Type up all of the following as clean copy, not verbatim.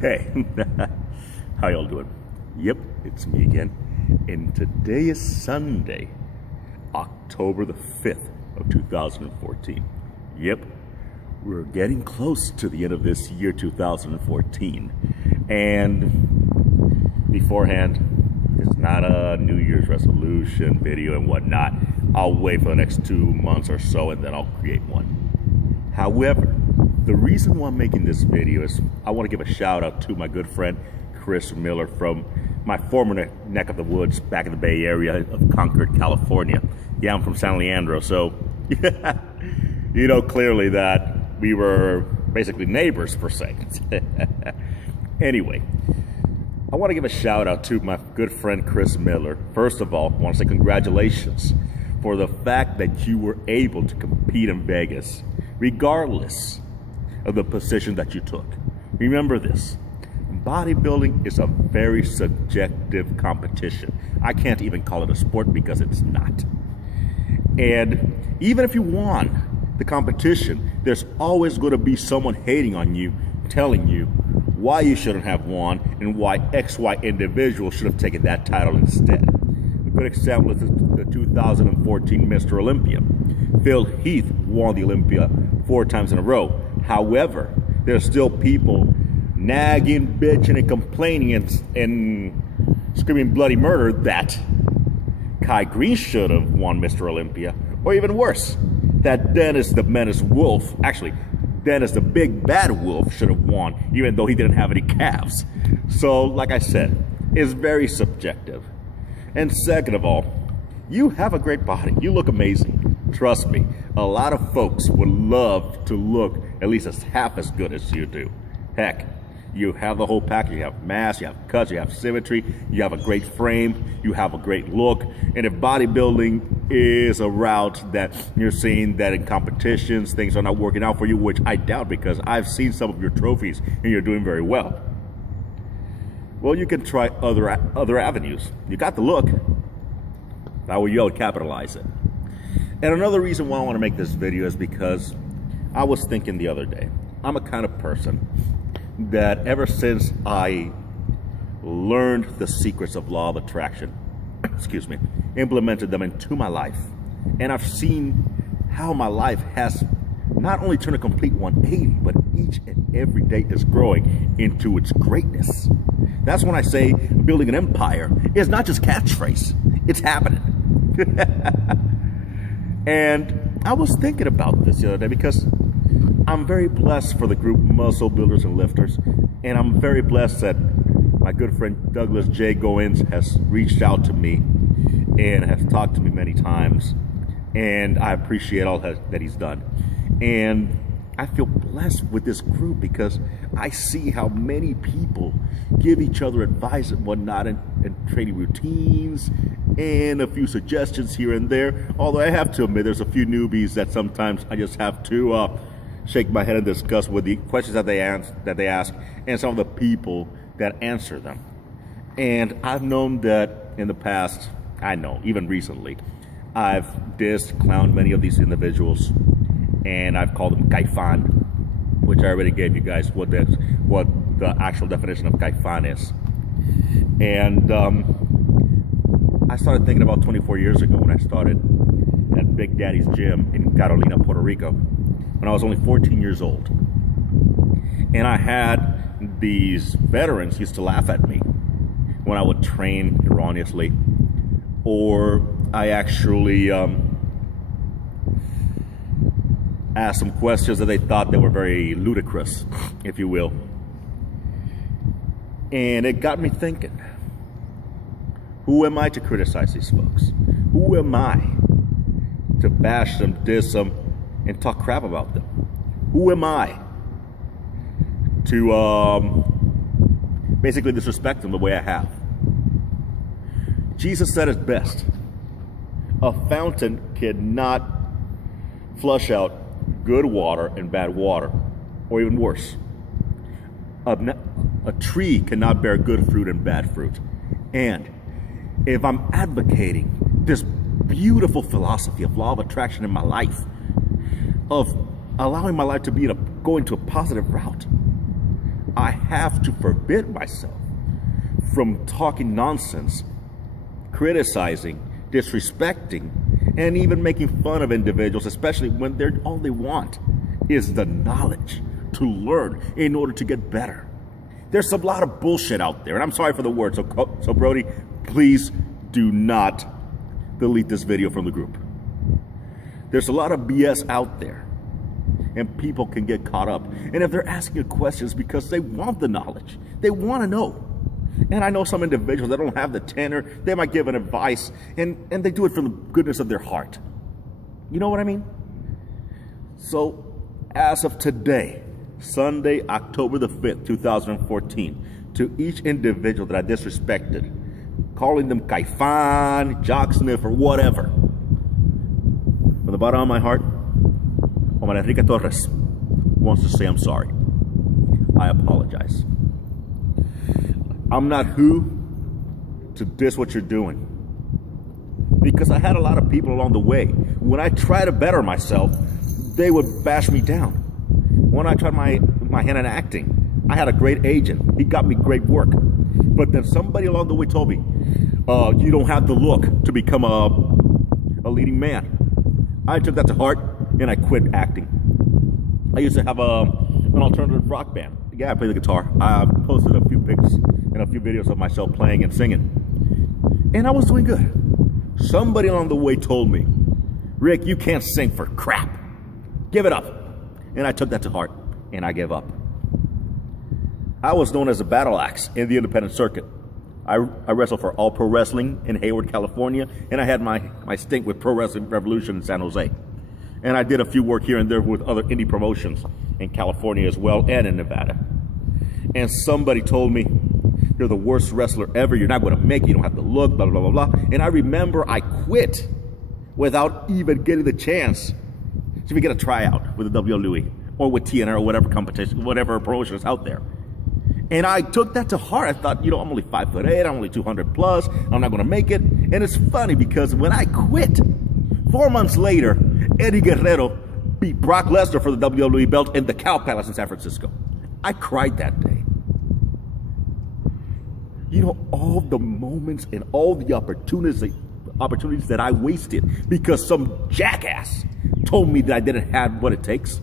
Hey, how y'all doing? Yep, it's me again. And today is Sunday, October the 5th of 2014. Yep, we're getting close to the end of this year, 2014. And beforehand, it's not a New Year's resolution video and whatnot. I'll wait for the next 2 months or so and then I'll create one. However, the reason why I'm making this video is I want to give a shout out to my good friend Chris Miller from my former neck of the woods back in the Bay Area of Concord, California. Yeah, I'm from San Leandro, so you know clearly that we were basically neighbors per se. Anyway, I want to give a shout out to my good friend Chris Miller. First of all, I want to say congratulations for the fact that you were able to compete in Vegas, regardless of the position that you took. Remember this, bodybuilding is a very subjective competition. I can't even call it a sport because it's not. And even if you won the competition, there's always going to be someone hating on you, telling you why you shouldn't have won and why XY individual should have taken that title instead. A good example is the 2014 Mr. Olympia. Phil Heath won the Olympia 4 times in a row. However, there's still people nagging, bitching, and complaining and screaming bloody murder that Kai Green should have won Mr. Olympia, or even worse, that Dennis the Menace Wolf, actually, Dennis the Big Bad Wolf should have won, even though he didn't have any calves. So, like I said, it's very subjective. And second of all, you have a great body. You look amazing. Trust me, a lot of folks would love to look at least as half as good as you do. Heck, you have the whole package. You have mass, you have cuts, you have symmetry, you have a great frame, you have a great look. And if bodybuilding is a route that you're seeing that in competitions, things are not working out for you, which I doubt because I've seen some of your trophies and you're doing very well. Well, you can try other avenues. You got the look. If I were you, I would capitalize it. And another reason why I want to make this video is because I was thinking the other day, I'm a kind of person that ever since I learned the secrets of law of attraction, implemented them into my life, and I've seen how my life has not only turned a complete 180, but each and every day is growing into its greatness. That's when I say building an empire is not just catchphrase, it's happening. And I was thinking about this the other day because I'm very blessed for the group Muscle Builders and Lifters, and I'm very blessed that my good friend Douglas J. Goins has reached out to me and has talked to me many times, and I appreciate all that he's done. And I feel blessed with this group because I see how many people give each other advice and whatnot and training routines and a few suggestions here and there. Although I have to admit there's a few newbies that sometimes I just have to shake my head and discuss with the questions that they ask and some of the people that answer them. And I've known that in the past, even recently, I've dissed, clowned many of these individuals, and I've called them kaifan, which I already gave you guys what the actual definition of kaifan is. And I started thinking about 24 years ago when I started at Big Daddy's Gym in Carolina, Puerto Rico, when I was only 14 years old. And I had these veterans used to laugh at me when I would train erroneously, or I actually asked some questions that they thought that were very ludicrous, if you will. And it got me thinking, who am I to criticize these folks? Who am I to bash them, diss them, and talk crap about them? Who am I to basically disrespect them the way I have? Jesus said it best. A fountain cannot flush out good water and bad water, or even worse. A tree cannot bear good fruit and bad fruit. And if I'm advocating this beautiful philosophy of law of attraction in my life, of allowing my life to be going to a positive route, I have to forbid myself from talking nonsense, criticizing, disrespecting, and even making fun of individuals, especially when they're all they want is the knowledge to learn in order to get better. There's a lot of bullshit out there, and I'm sorry for the word, so Brody, please do not delete this video from the group. There's a lot of BS out there, and people can get caught up. And if they're asking you questions because they want the knowledge, they want to know. And I know some individuals that don't have the tenor, they might give an advice, and they do it from the goodness of their heart. You know what I mean? So, as of today, Sunday, October the 5th, 2014, to each individual that I disrespected, calling them Kaifan, Jock Sniff, or whatever, from the bottom of my heart, Omar Enrique Torres wants to say I'm sorry. I apologize. I'm not who to diss what you're doing, because I had a lot of people along the way. When I try to better myself, they would bash me down. When I tried my hand in acting, I had a great agent. He got me great work. But then somebody along the way told me, you don't have the look to become a leading man. I took that to heart and I quit acting. I used to have an alternative rock band. Yeah, I play the guitar. I posted a few pics and a few videos of myself playing and singing. And I was doing good. Somebody along the way told me, Rick, you can't sing for crap. Give it up. And I took that to heart and I gave up. I was known as a battle axe in the independent circuit. I wrestled for All Pro Wrestling in Hayward, California, and I had my stint with Pro Wrestling Revolution in San Jose. And I did a few work here and there with other indie promotions in California as well and in Nevada. And somebody told me, you're the worst wrestler ever, you're not going to make it, you don't have to look, blah, blah, blah, blah. And I remember I quit without even getting the chance to even get a tryout with the WWE or with TNR or whatever competition, whatever promotion is out there. And I took that to heart. I thought, I'm only 5'8", I'm only 200 plus, I'm not going to make it. And it's funny because when I quit, 4 months later, Eddie Guerrero beat Brock Lesnar for the WWE belt in the Cow Palace in San Francisco. I cried that day. All the moments and all the opportunities that I wasted because some jackass told me that I didn't have what it takes.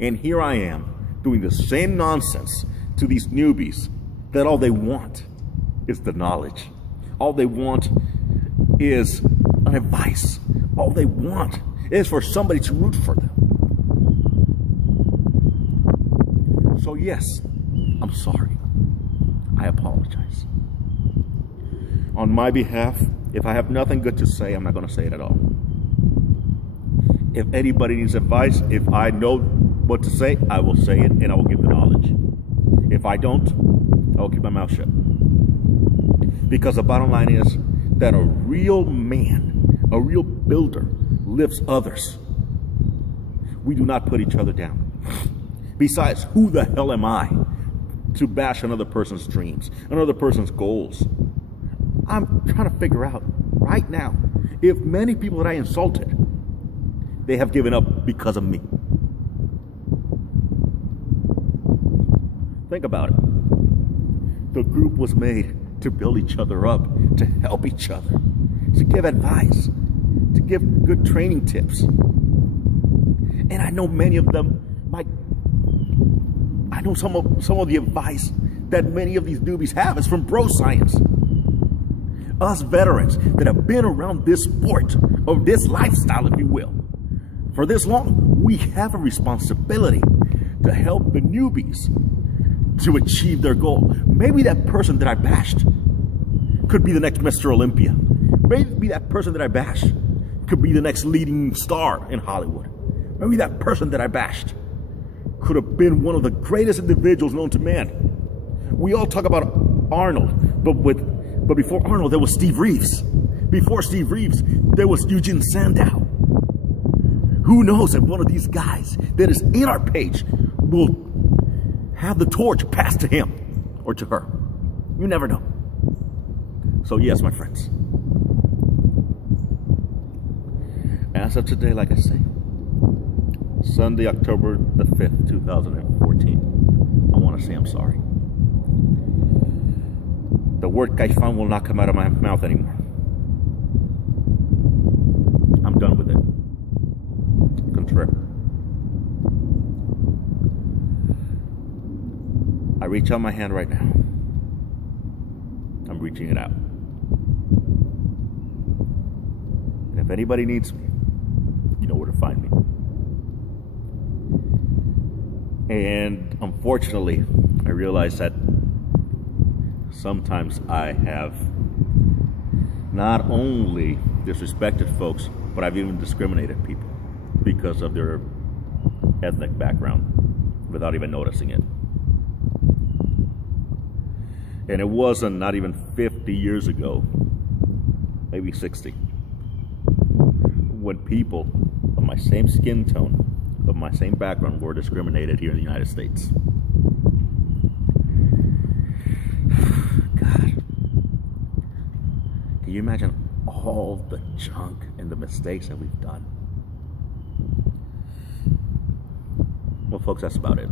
And here I am doing the same nonsense to these newbies that all they want is the knowledge. All they want is an advice. All they want is for somebody to root for them. So yes, I'm sorry. I apologize. On my behalf, if I have nothing good to say, I'm not going to say it at all. If anybody needs advice, if I know what to say, I will say it and I will give the knowledge. If I don't, I will keep my mouth shut. Because the bottom line is that a real man, a real builder, lifts others. We do not put each other down. Besides, who the hell am I to bash another person's dreams, another person's goals? I'm trying to figure out right now if many people that I insulted, they have given up because of me. Think about it. The group was made to build each other up, to help each other, to give advice, to give good training tips. And I know many of them I know some of the advice that many of these newbies have is from bro science. Us veterans that have been around this sport, or this lifestyle, if you will, for this long, we have a responsibility to help the newbies to achieve their goal. Maybe that person that I bashed could be the next Mr. Olympia. Maybe that person that I bashed could be the next leading star in Hollywood. Maybe that person that I bashed could have been one of the greatest individuals known to man. We all talk about Arnold, but before Arnold, there was Steve Reeves. Before Steve Reeves, there was Eugene Sandow. Who knows if one of these guys that is in our page will have the torch passed to him or to her. You never know. So yes, my friends. As of today, like I say, Sunday, October the 5th, 2014. I want to say I'm sorry. The word Caifán will not come out of my mouth anymore. I'm done with it. Contraire. I reach out my hand right now. I'm reaching it out. And if anybody needs me, you know where to find me. And unfortunately, I realize that sometimes I have not only disrespected folks, but I've even discriminated people because of their ethnic background without even noticing it. And it wasn't not even 50 years ago, maybe 60, when people of my same skin tone, of my same background, were discriminated here in the United States. God, can you imagine all the junk and the mistakes that we've done? Well, folks, that's about it.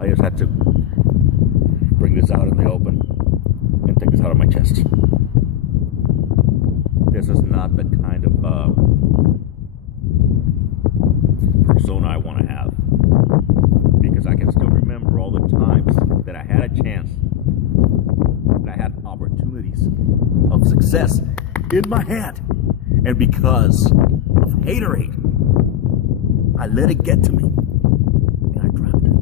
I just had to bring this out in the open and take this out of my chest. This is not the kind of persona I want to have, because I can still remember all the times that I had a chance, that I had opportunities of success in my hand, and because of haterade, I let it get to me and I dropped it.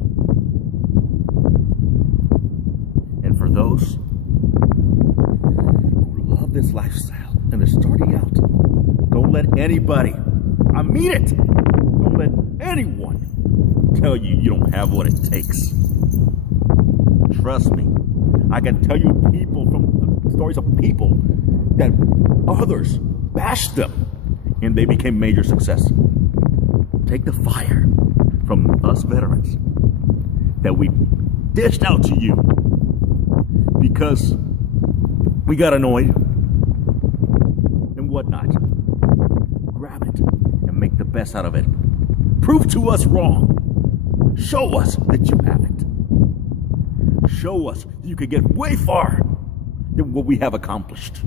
And for those who love this lifestyle and they're starting out, don't let anybody, I mean it, don't let anyone tell you you don't have what it takes. Trust me, I can tell you stories of people that others bashed them and they became major success. Take the fire from us veterans that we dished out to you because we got annoyed and whatnot. Grab it and make the best out of it. Prove to us wrong. Show us that you have it. Show us that you can get way far than what we have accomplished.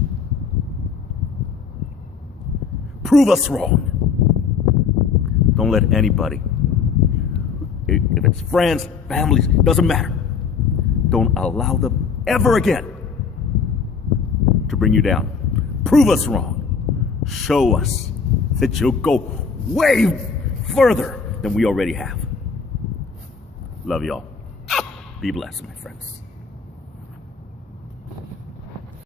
Prove us wrong. Don't let anybody, if it's friends, families, doesn't matter. Don't allow them ever again to bring you down. Prove us wrong. Show us that you'll go way further than we already have. Love y'all. Be blessed, my friends.